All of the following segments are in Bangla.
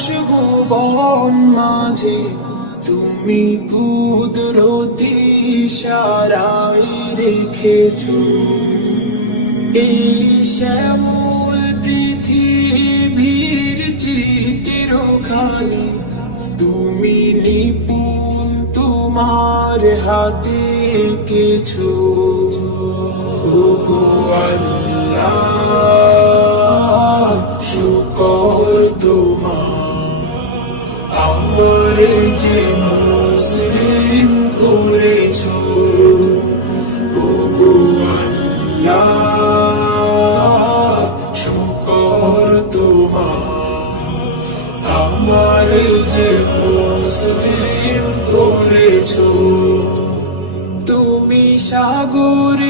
আকাশ মাঝে তুমি কুদরতি সারাই রেখেছো। এই শ্যামল পৃথিবীর চিত্রখানি তুমি নিপুণ তোমার হাতে কিছু আল্লাহ। যে মুসলিম করেছ শুকর তোমার। আমার যে মুসলিম করেছ তুমি সাগরের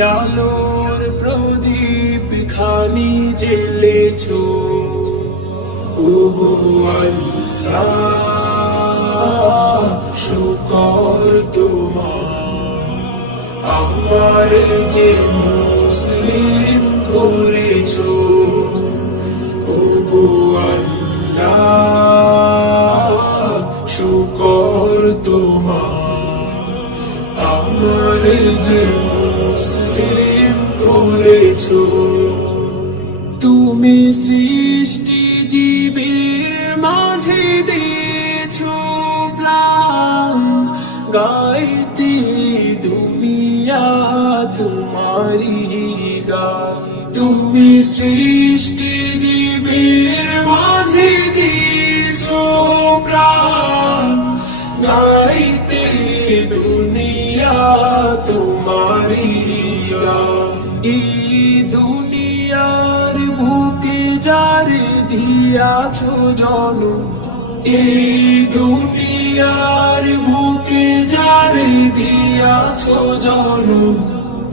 আলোর প্রদীপ খানি জেলেছো ওগো শুকর তোমার। আমার যে মুসলিম করেছ। ওগো শুকর তোমার। আমার যে মুসলিম করেছ। তুমি সৃষ্টি জীবের মাঝে দিয়েছ প্রাণ। গাইতে দুনিয়া তোমারি গান। তুমি সৃষ্টি জীবের মাঝে দিয়েছ প্রাণ। গাইতে দুনিয়া তোমারি গান এই দুনিয়ার বুকে যারে দিয়াছো জনম এই দুনিয়ার বুকে যারে দিয়াছো জনম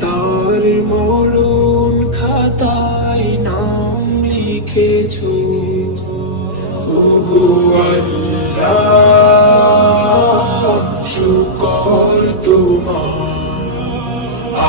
তার মরণ খাতায় নাম লিখেছো। শুকর তোমার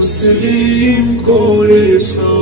তসলিম করেছো